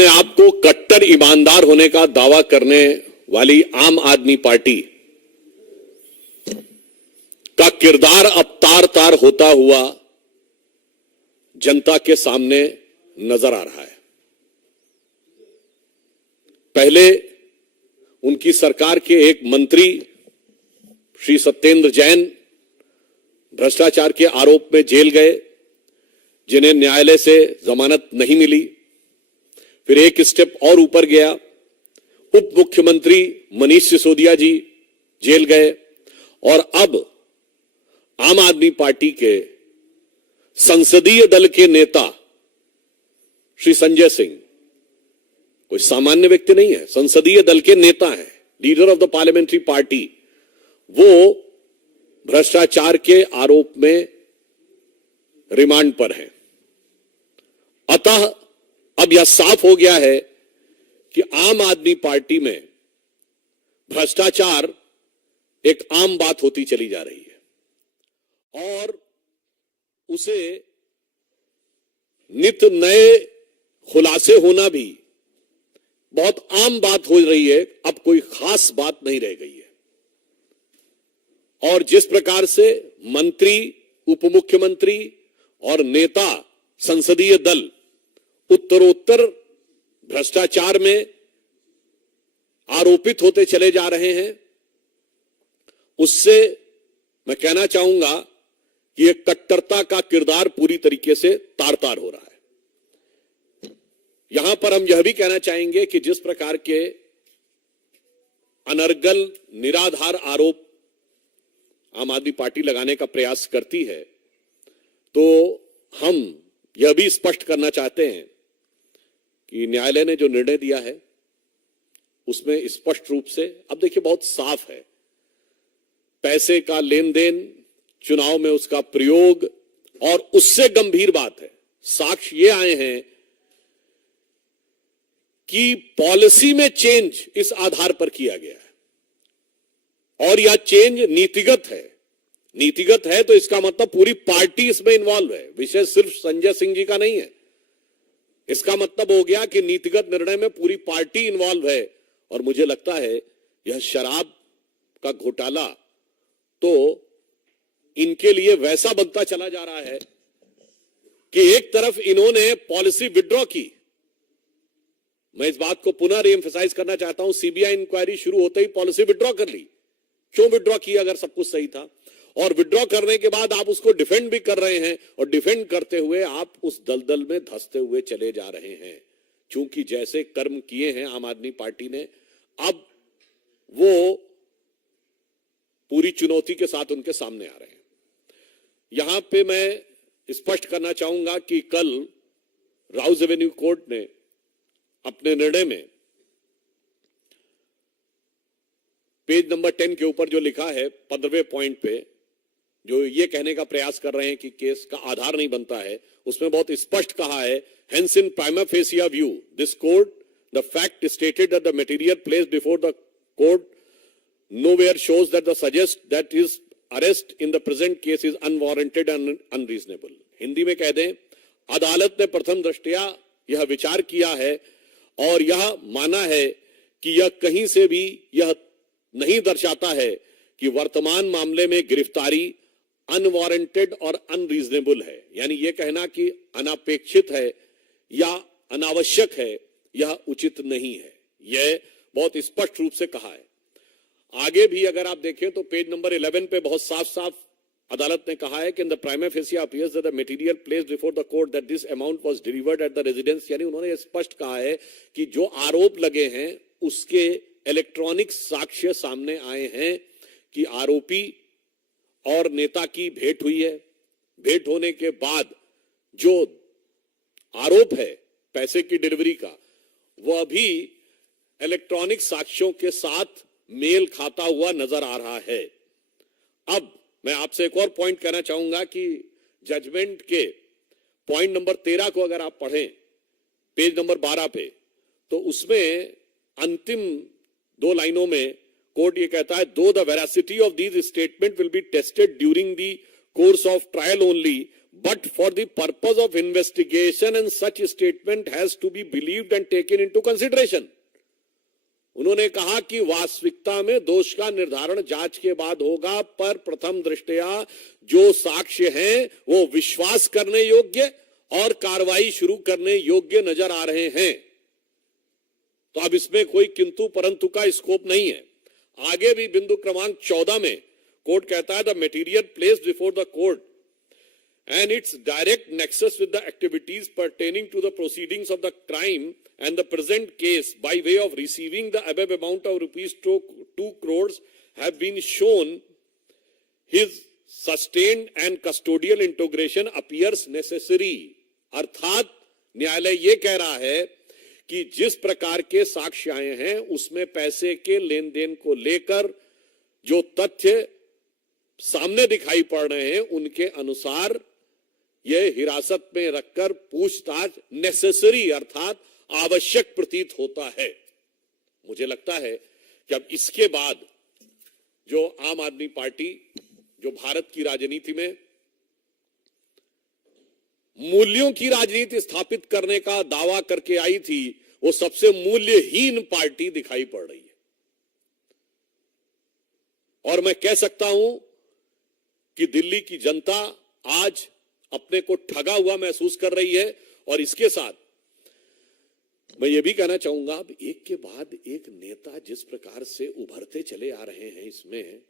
अपने आप को कट्टर ईमानदार होने का दावा करने वाली आम आदमी पार्टी का किरदार अब तार तार होता हुआ जनता के सामने नजर आ रहा है। पहले उनकी सरकार के एक मंत्री श्री सत्येंद्र जैन भ्रष्टाचार के आरोप में जेल गए, जिन्हें न्यायालय से जमानत नहीं मिली। फिर एक स्टेप और ऊपर गया, उप मुख्यमंत्री मनीष सिसोदिया जी जेल गए और अब आम आदमी पार्टी के संसदीय दल के नेता श्री संजय सिंह, कोई सामान्य व्यक्ति नहीं है, संसदीय दल के नेता हैं, leader of the parliamentary party, वो भ्रष्टाचार के आरोप में रिमांड पर हैं। अतः अब यह साफ हो गया है कि आम आदमी पार्टी में भ्रष्टाचार एक आम बात होती चली जा रही है और उसे नित नए खुलासे होना भी बहुत आम बात हो रही है। अब कोई खास बात नहीं रह गई है और जिस प्रकार से मंत्री, उप मुख्यमंत्री और नेता संसदीय दल उत्तरोत्तर भ्रष्टाचार में आरोपित होते चले जा रहे हैं, उससे मैं कहना चाहूंगा कि यह कट्टरता का किरदार पूरी तरीके से तार तार हो रहा है। यहां पर हम यह भी कहना चाहेंगे कि जिस प्रकार के अनर्गल निराधार आरोप आम आदमी पार्टी लगाने का प्रयास करती है, तो हम यह भी स्पष्ट करना चाहते हैं कि न्यायालय ने जो निर्णय दिया है उसमें स्पष्ट रूप से, अब देखिए बहुत साफ है, पैसे का लेन देन, चुनाव में उसका प्रयोग और उससे गंभीर बात है, साक्ष्य ये आए हैं कि पॉलिसी में चेंज इस आधार पर किया गया है और यह चेंज नीतिगत है। नीतिगत है तो इसका मतलब पूरी पार्टी इसमें इन्वॉल्व है, विषय सिर्फ संजय सिंह जी का नहीं है। इसका मतलब हो गया कि नीतिगत निर्णय में पूरी पार्टी इन्वॉल्व है और मुझे लगता है यह शराब का घोटाला तो इनके लिए वैसा बनता चला जा रहा है कि एक तरफ इन्होंने पॉलिसी विड्रॉ की, मैं इस बात को पुनः रीएम्फसाइज करना चाहता हूं, सीबीआई इंक्वायरी शुरू होते ही पॉलिसी विड्रॉ कर ली। क्यों विड्रॉ किया अगर सब कुछ सही था? और विड्रॉ करने के बाद आप उसको डिफेंड भी कर रहे हैं और डिफेंड करते हुए आप उस दलदल में धंसते हुए चले जा रहे हैं। क्योंकि जैसे कर्म किए हैं आम आदमी पार्टी ने, अब वो पूरी चुनौती के साथ उनके सामने आ रहे हैं। यहां पे मैं स्पष्ट करना चाहूंगा कि कल राउज एवेन्यू कोर्ट ने अपने निर्णय में पेज नंबर 10 के ऊपर जो लिखा है 15वें पॉइंट पे, जो ये कहने का प्रयास कर रहे हैं कि केस का आधार नहीं बनता है, उसमें बहुत स्पष्ट कहा है, hence in prima fascia view this court the fact stated that the material placed before the court nowhere shows that the suggest that his arrest in the present case is unwarranted and unreasonable। Hindi में कह दें, अदालत ने प्रथम दृष्टया यह विचार किया है और यह माना है कि यह कहीं से भी यह नहीं दर्शाता है कि वर्तमान मामले में गिरफ्तारी अनवारंटेड और अनरीजनेबल है। यानी यह कहना कि अनापेक्षित है या अनावश्यक है, यह उचित नहीं है। यह बहुत स्पष्ट रूप से कहा है। आगे भी अगर आप देखें तो पेज नंबर 11 पे बहुत साफ साफ अदालत ने कहा है कि in the prima fascia appears that the material placed before the court that this amount was delivered at the residence. यानी उन्होंने स्पष्ट कहा है कि जो आरोप लगे हैं उसके इलेक्ट्रॉनिक साक्ष्य सामने आए हैं कि आरोपी और नेता की भेंट हुई है। भेंट होने के बाद जो आरोप है पैसे की डिलीवरी का, वह भी इलेक्ट्रॉनिक साक्ष्यों के साथ मेल खाता हुआ नजर आ रहा है। अब मैं आपसे एक और पॉइंट कहना चाहूंगा कि जजमेंट के पॉइंट नंबर 13 को अगर आप पढ़ें पेज नंबर 12 पे, तो उसमें अंतिम 2 लाइनों में कोर्ट ये कहता है, दो the veracity of these statement will be tested during the course of trial only, but for the purpose of investigation and such statement has to be believed and taken into consideration. उन्होंने कहा कि वास्तविकता में दोष का निर्धारण जांच के बाद होगा, पर प्रथम दृष्टया जो साक्ष्य हैं वो विश्वास करने योग्य और कार्रवाई शुरू करने योग्य नजर आ रहे हैं। तो अब इसमें कोई किंतु परंतु का स्कोप नहीं है। आगे भी बिंदु क्रमांक 14 में कोर्ट कहता है the material placed before the court and its direct nexus with the activities pertaining to the proceedings of the crime and the present case by way of receiving the above amount of rupees 2 crores have been shown his sustained and custodial integration appears necessary। अर्थात न्यायालय ये कह रहा है कि जिस प्रकार के साक्ष्य आए हैं उसमें पैसे के लेन देन को लेकर जो तथ्य सामने दिखाई पड़ रहे हैं उनके अनुसार यह हिरासत में रखकर पूछताछ नेसेसरी अर्थात आवश्यक प्रतीत होता है। मुझे लगता है कि अब इसके बाद जो आम आदमी पार्टी जो भारत की राजनीति में मूल्यों की राजनीति स्थापित करने का दावा करके आई थी वो सबसे मूल्यहीन पार्टी दिखाई पड़ रही है। और मैं कह सकता हूं कि दिल्ली की जनता आज अपने को ठगा हुआ महसूस कर रही है। और इसके साथ मैं ये भी कहना चाहूंगा अब एक के बाद एक नेता जिस प्रकार से उभरते चले आ रहे हैं इसमें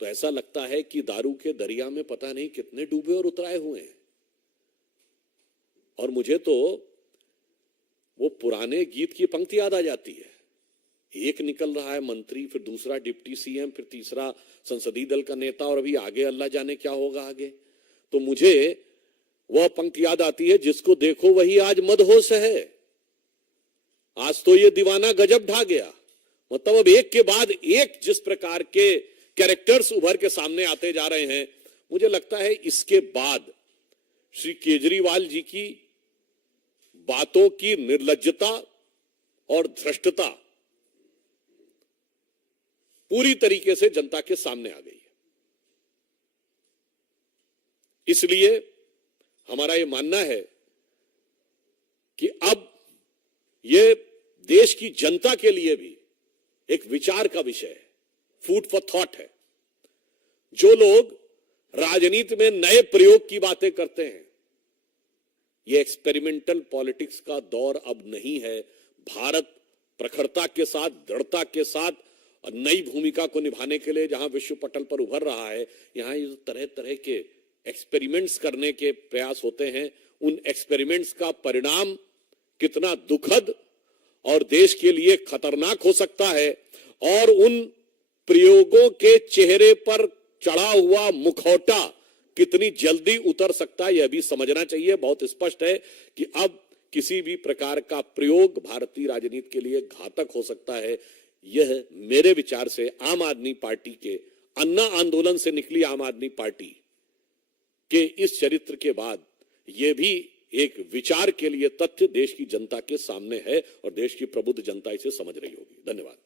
तो ऐसा लगता है कि दारू के दरिया में पता नहीं कितने डूबे और उतराए हुए हैं। और मुझे तो वो पुराने गीत की पंक्ति याद आ जाती है, एक निकल रहा है मंत्री, फिर दूसरा डिप्टी सीएम, फिर तीसरा संसदीय दल का नेता और अभी आगे अल्लाह जाने क्या होगा आगे। तो मुझे वह पंक्ति याद आती है, जिसको देखो वही आज मदहोश है, आज तो ये दीवाना गजब ढा गया। मतलब अब एक के बाद एक जिस प्रकार के कैरेक्टर्स उभर के सामने आते जा रहे हैं, मुझे लगता है इसके बाद श्री केजरीवाल जी की बातों की निर्लज्जता और धृष्टता पूरी तरीके से जनता के सामने आ गई है। इसलिए हमारा यह मानना है कि अब यह देश की जनता के लिए भी एक विचार का विषय है, फूड फॉर थॉट है। जो लोग राजनीति में नए प्रयोग की बातें करते हैं, यह एक्सपेरिमेंटल पॉलिटिक्स का दौर अब नहीं है। भारत प्रखरता के साथ, दृढ़ता के साथ नई भूमिका को निभाने के लिए जहां विश्व पटल पर उभर रहा है, यहां ये तरह तरह के एक्सपेरिमेंट्स करने के प्रयास होते हैं। उन एक्सपेरिमेंट्स का परिणाम कितना दुखद और देश के लिए खतरनाक हो सकता है, और उन प्रयोगों के चेहरे पर चढ़ा हुआ मुखौटा कितनी जल्दी उतर सकता है, यह भी समझना चाहिए। बहुत स्पष्ट है कि अब किसी भी प्रकार का प्रयोग भारतीय राजनीति के लिए घातक हो सकता है। यह मेरे विचार से आम आदमी पार्टी के अन्ना आंदोलन से निकली आम आदमी पार्टी के इस चरित्र के बाद यह भी एक विचार के लिए तथ्य देश की जनता के सामने है और देश की प्रबुद्ध जनता इसे समझ रही होगी। धन्यवाद।